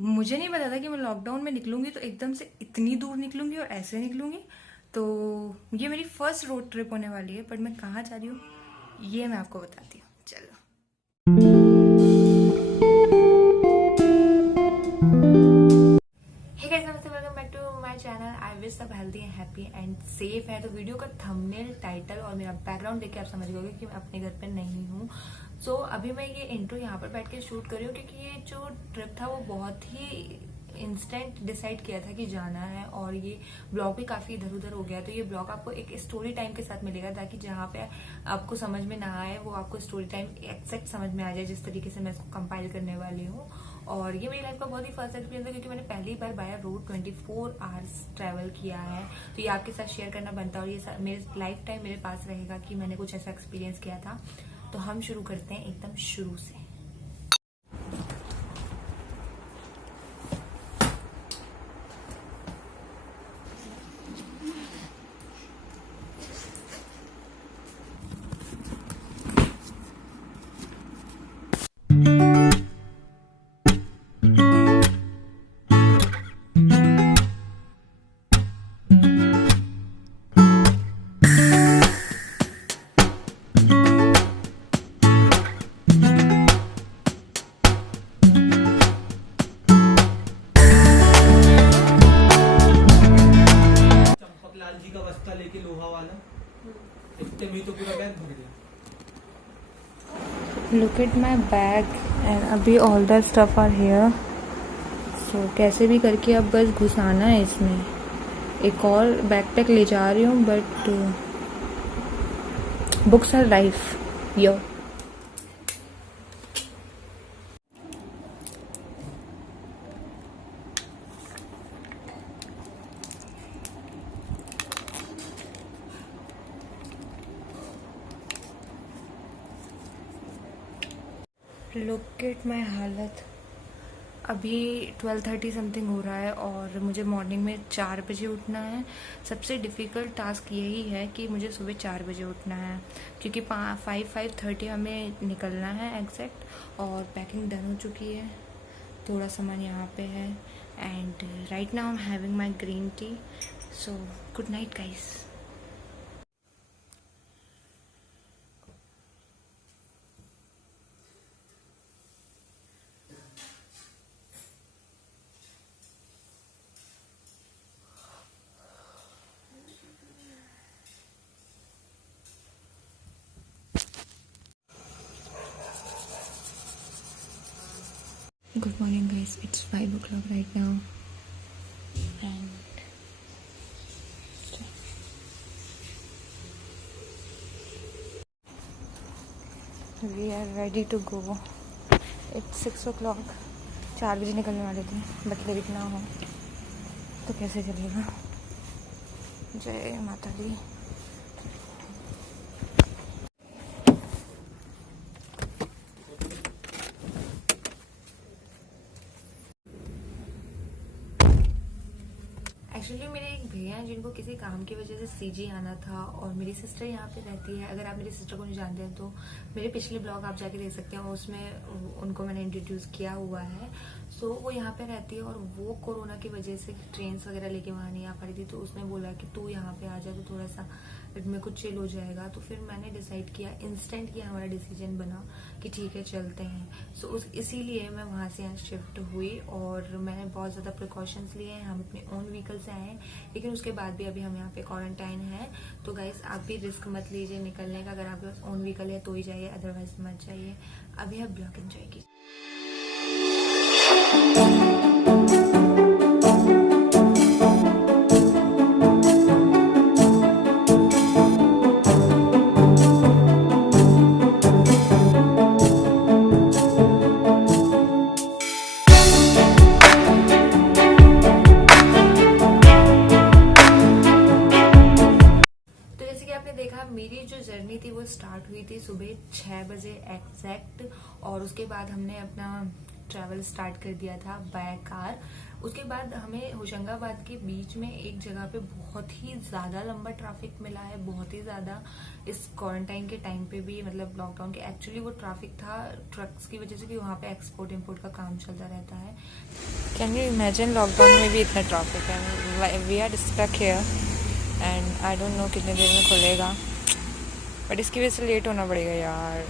मुझे नहीं पता था कि मैं लॉकडाउन में निकलूंगी तो एकदम से इतनी दूर निकलूंगी और ऐसे निकलूंगी। तो ये मेरी फर्स्ट रोड ट्रिप होने वाली है, बट मैं कहाँ जा रही हूँ ये मैं आपको बताती हूँ। चलो। हे गाइस, नमस्ते, welcome back to my channel. I wish सब healthy and happy and safe है। तो वीडियो का थंबनेल, टाइटल और मेरा बैकग्राउंड देख के आप समझ गए कि मैं अपने घर पे नहीं हूँ। सो अभी मैं ये इंट्रो यहाँ पर बैठ के शूट कर रही हूँ क्योंकि ये जो ट्रिप था वो बहुत ही इंस्टेंट डिसाइड किया था कि जाना है, और ये ब्लॉग भी काफी इधर उधर हो गया। तो ये ब्लॉग आपको एक स्टोरी टाइम के साथ मिलेगा, ताकि जहाँ पे आपको समझ में ना आए वो आपको स्टोरी टाइम एक्जैक्ट समझ में आ जाए, जिस तरीके से मैं इसको कंपाइल करने वाली हूँ। और ये मेरी लाइफ का बहुत ही फर्स्ट एक्सपीरियंस है क्योंकि मैंने पहली बार बाय रोड 24 आवर्स ट्रैवल किया है। तो ये आपके साथ शेयर करना बनता है, और ये मेरे लाइफ टाइम मेरे पास रहेगा कि मैंने कुछ ऐसा एक्सपीरियंस किया था। तो हम शुरू करते हैं एकदम शुरू से। लाल जी का बस्ता लेके लोहा वाला, इतने में तो पूरा बैग भर गया। Look at my bag and अभी all that stuff are here. So कैसे भी करके अब बस घुसाना है इसमें। एक और बैकपैक ले जा रही हूँ, but books our life yo. Look at माई हालत। अभी 12:30 समथिंग हो रहा है और मुझे मॉर्निंग में 4 बजे उठना है। सबसे डिफ़िकल्ट टास्क यही है कि मुझे सुबह 4 बजे उठना है, क्योंकि 5:30 हमें निकलना है एग्जैक्ट। और पैकिंग डन हो चुकी है, थोड़ा सामान यहाँ पे है। And right now I am having my green tea. So good night guys. Good morning guys, it's 5 o'clock right now and we are ready to go. It's 6 o'clock. 4 बजे निकलने वाले थे, बट लेट ना हो तो कैसे चलेगा। जय माता दी। एक्चुअली मेरे एक भैया हैं जिनको किसी काम की वजह से सीजी आना था, और मेरी सिस्टर यहाँ पे रहती है। अगर आप मेरी सिस्टर को नहीं जानते हैं तो मेरे पिछले ब्लॉग आप जाके देख सकते हैं, उसमें उनको मैंने इंट्रोड्यूस किया हुआ है। सो वो यहाँ पे रहती है, और वो कोरोना की वजह से ट्रेन्स वगैरह लेके वहाँ नहीं आ पा रही थी। तो उसने बोला कि तू यहाँ पे आ जा तो थोड़ा सा में कुछ चिल हो जाएगा। तो फिर मैंने डिसाइड किया, इंस्टेंट किया, हमारा डिसीजन बना कि ठीक है चलते हैं। सो इसीलिए मैं वहाँ से यहाँ शिफ्ट हुई, और मैंने बहुत ज़्यादा प्रिकॉशंस लिए हैं। हम अपने ओन व्हीकल से आए हैं, लेकिन उसके बाद भी अभी हम यहाँ पे क्वारंटाइन है। तो गाइस आप भी रिस्क मत लीजिए निकलने का। अगर आपके पास ओन व्हीकल है तो ही जाइए, अदरवाइज मत जाइए। अभी आप ब्लॉग एंजॉय कीजिए। देखा, मेरी जो जर्नी थी वो स्टार्ट हुई थी सुबह 6 बजे एग्जैक्ट, और उसके बाद हमने अपना ट्रैवल स्टार्ट कर दिया था बाय कार। उसके बाद हमें होशंगाबाद के बीच में एक जगह पे बहुत ही ज्यादा लंबा ट्रैफिक मिला है, बहुत ही ज्यादा। इस क्वारंटाइन के टाइम पे भी, मतलब लॉकडाउन के, एक्चुअली वो ट्रैफिक था ट्रक्स की वजह से, कि वहाँ पे एक्सपोर्ट इम्पोर्ट का काम चलता रहता है। कैन यू इमेजिन लॉकडाउन में भी इतना ट्रैफिक है. We are stuck here and I don't know कितने देर में खुलेगा, बट इसकी वजह से लेट होना पड़ेगा यार.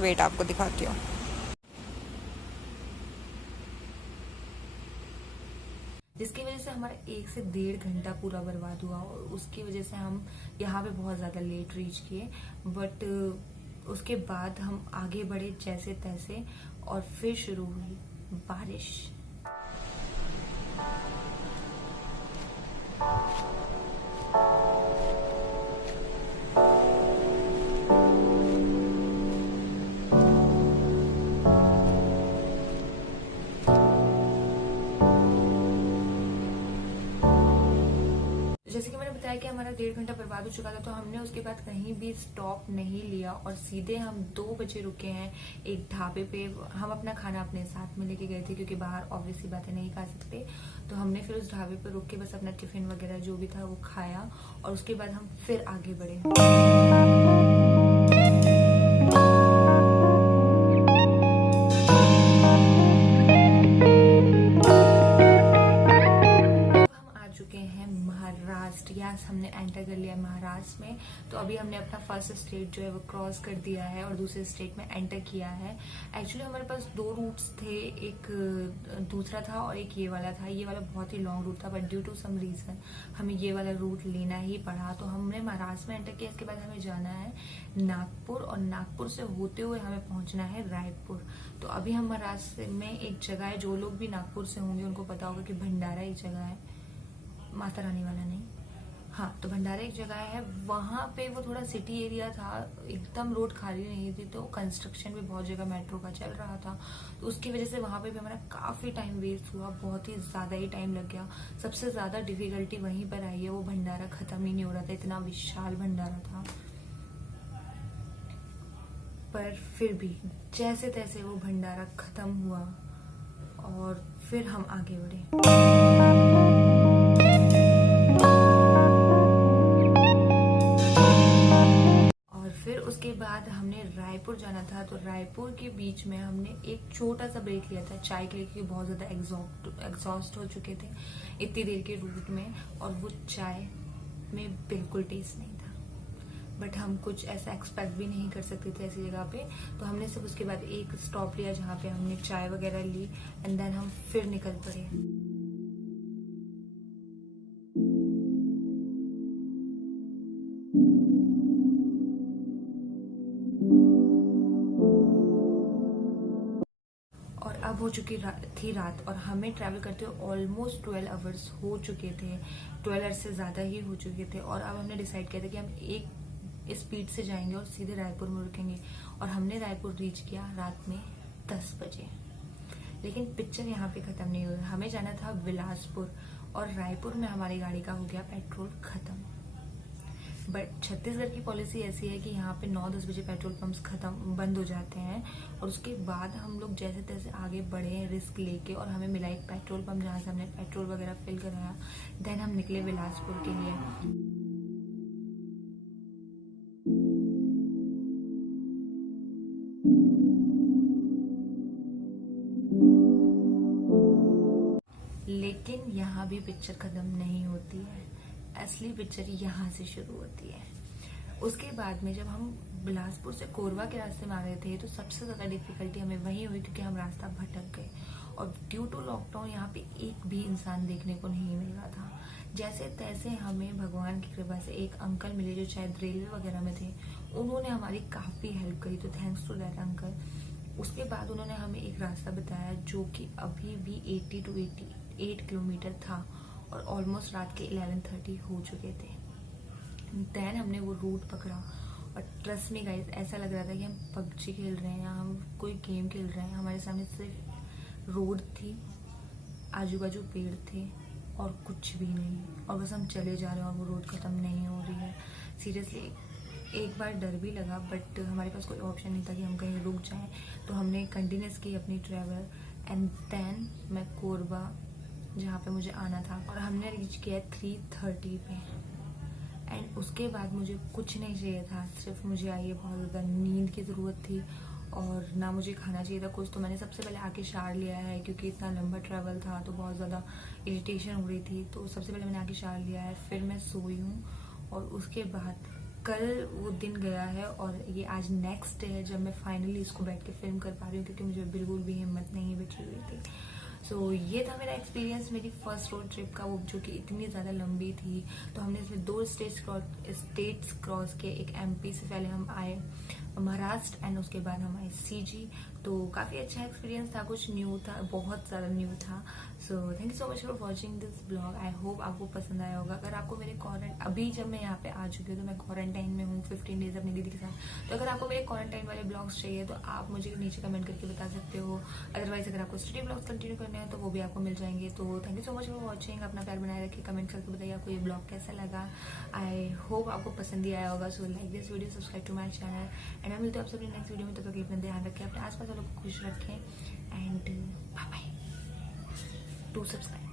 वेट आपको दिखाती हूँ. जिसकी वजह से हमारा 1 से 1.5 घंटा पूरा बर्बाद हुआ और उसकी वजह से हम यहाँ पे बहुत ज़्यादा लेट रीच किए. बट उसके बाद हम आगे बढ़े जैसे तैसे और फिर शुरू हुई बारिश. जैसे कि मैंने बताया कि हमारा 1.5 घंटा बर्बाद हो चुका था, तो हमने उसके बाद कहीं भी स्टॉप नहीं लिया और सीधे हम 2 बजे रुके हैं एक ढाबे पे. हम अपना खाना अपने साथ में लेके गए थे क्योंकि बाहर ऑब्वियसली बातें नहीं खा सकते. तो हमने फिर उस ढाबे पे रुक के बस अपना टिफिन वगैरह जो भी था वो खाया और उसके बाद हम फिर आगे बढ़े. यस, हमने एंटर कर लिया महाराष्ट्र में. तो अभी हमने अपना फर्स्ट स्टेट जो है वो क्रॉस कर दिया है और दूसरे स्टेट में एंटर किया है. एक्चुअली हमारे पास 2 रूट्स थे, एक दूसरा था और एक ये वाला था. ये वाला बहुत ही लॉन्ग रूट था but due to some reason हमें ये वाला रूट लेना ही पड़ा. तो हमने महाराष्ट्र में एंटर किया. इसके बाद हमें जाना है नागपुर और नागपुर से होते हुए हमें पहुंचना है रायपुर. तो अभी हम महाराष्ट्र में एक जगह है, जो लोग भी नागपुर से होंगे उनको पता होगा कि भंडारा एक जगह है, माता रानी वाला नहीं. हाँ, तो भंडारा एक जगह है, वहां पे वो थोड़ा सिटी एरिया था, एकदम रोड खाली नहीं थी. तो कंस्ट्रक्शन भी बहुत जगह मेट्रो का चल रहा था, तो उसकी वजह से वहां पे भी हमारा काफी टाइम वेस्ट हुआ. बहुत ही ज्यादा ही टाइम लग गया. सबसे ज्यादा डिफिकल्टी वहीं पर आई है. वो भंडारा खत्म ही नहीं हो रहा था, इतना विशाल भंडारा था. पर फिर भी जैसे तैसे वो भंडारा खत्म हुआ और फिर हम आगे बढ़े. फिर उसके बाद हमने रायपुर जाना था. तो रायपुर के बीच में हमने एक छोटा सा ब्रेक लिया था चाय के लिए, क्योंकि बहुत ज्यादा एग्जॉस्ट हो चुके थे इतनी देर के रूट में और वो चाय में बिल्कुल टेस्ट नहीं था. बट हम कुछ ऐसा एक्सपेक्ट भी नहीं कर सकते थे ऐसी जगह पे. तो हमने सिर्फ उसके बाद एक स्टॉप लिया जहाँ पे हमने चाय वगैरह ली एंड देन हम फिर निकल पड़े. अब हो चुकी थी रात और हमें ट्रैवल करते हुए ऑलमोस्ट 12 आवर्स हो चुके थे. 12 आवर्स से ज़्यादा ही हो चुके थे. और अब हमने डिसाइड किया था कि हम एक स्पीड से जाएंगे और सीधे रायपुर में रुकेंगे. और हमने रायपुर रीच किया रात में 10 बजे. लेकिन पिक्चर यहाँ पे ख़त्म नहीं हुई. हमें जाना था बिलासपुर और रायपुर में हमारी गाड़ी का हो गया पेट्रोल ख़त्म. बट छत्तीसगढ़ की पॉलिसी ऐसी है कि यहाँ पे 9-10 बजे पेट्रोल पंप्स बंद हो जाते हैं. और उसके बाद हम लोग जैसे तैसे आगे बढ़े रिस्क लेके और हमें मिला एक पेट्रोल पंप जहाँ से हमने पेट्रोल वगैरह फिल कराया. देन हम निकले बिलासपुर के लिए. लेकिन यहाँ भी पिक्चर खत्म नहीं होती है. असली पिक्चर यहाँ से शुरू होती है. उसके बाद में जब हम बिलासपुर से कोरबा के रास्ते में आ रहे थे तो सबसे ज़्यादा डिफिकल्टी हमें वहीं हुई क्योंकि हम रास्ता भटक गए. और ड्यू टू लॉकडाउन यहाँ पे एक भी इंसान देखने को नहीं मिल रहा था. जैसे तैसे हमें भगवान की कृपा से एक अंकल मिले जो शायद रेलवे वगैरह में थे. उन्होंने हमारी काफ़ी हेल्प करी, तो थैंक्स टू दैट अंकल. उसके बाद उन्होंने हमें एक रास्ता बताया जो कि अभी भी 80 to 88 किलोमीटर था और ऑलमोस्ट रात के 11:30 हो चुके थे. देन हमने वो रूट पकड़ा और ट्रस्ट में गाइस ऐसा लग रहा था कि हम पबजी खेल रहे हैं या हम कोई गेम खेल रहे हैं. हमारे सामने सिर्फ रोड थी, आजू बाजू पेड़ थे और कुछ भी नहीं. और बस हम चले जा रहे हैं और वो रोड खत्म नहीं हो रही है. सीरियसली एक बार डर भी लगा बट हमारे पास कोई ऑप्शन नहीं था कि हम कहीं रुक जाएं. तो हमने कंटिन्यूस की अपनी ट्रैवल एंड देन मैं कोरबा जहाँ पे मुझे आना था और हमने रीच किया 3:30 पे. एंड उसके बाद मुझे कुछ नहीं चाहिए था, सिर्फ मुझे आई बहुत ज़्यादा नींद की ज़रूरत थी और ना मुझे खाना चाहिए था कुछ, तो मैंने सबसे पहले आके शावर लिया है क्योंकि इतना लंबा ट्रैवल था तो बहुत ज़्यादा इरिटेशन हो रही थी। तो सबसे पहले मैंने आके शावर लिया है, फिर मैं सोई हूँ। और उसके बाद कल वो दिन गया है और ये आज नेक्स्ट डे है जब मैं फाइनली इसको बैठ के फिल्म कर पा रही हूँ, क्योंकि मुझे बिल्कुल भी हिम्मत नहीं बची हुई थी। सो ये था मेरा एक्सपीरियंस मेरी फर्स्ट रोड ट्रिप का, वो जो कि इतनी ज़्यादा लंबी थी। तो हमने इसमें 2 स्टेट्स क्रॉस किए। एक एमपी से पहले हम आए महाराष्ट्र एंड उसके बाद हम आए सीजी। तो काफ़ी अच्छा एक्सपीरियंस था, कुछ न्यू था, बहुत ज़्यादा न्यू था। So thank you so much for watching this blog. I hope आपको पसंद आया होगा। अगर आपको मेरे अभी जब मैं यहाँ पे आ चुकी हूँ तो मैं क्वारंटाइन में हूँ 15 डेज अपनी दीदी के साथ। तो अगर आपको मेरे क्वारंटाइन वाले ब्लॉग्स चाहिए तो आप मुझे नीचे कमेंट करके बता सकते हो। अदरवाइज अगर आपको स्टडी ब्लॉग्स कंटिन्यू करने हैं तो वो भी आपको मिल जाएंगे। तो thank you so much for watching. अपना प्यार बनाए रखिए, कमेंट करके बताइए आपको ये ब्लॉग कैसा लगा। आई होप आपको पसंद ही आया होगा। So like this video, subscribe to my channel and मैं मिलते हैं आपसे अपनी नेक्स्ट वीडियो में। तब तक अपना ध्यान रखें, अपने आसपास वालों को खुश रखें and bye bye. To subscribe.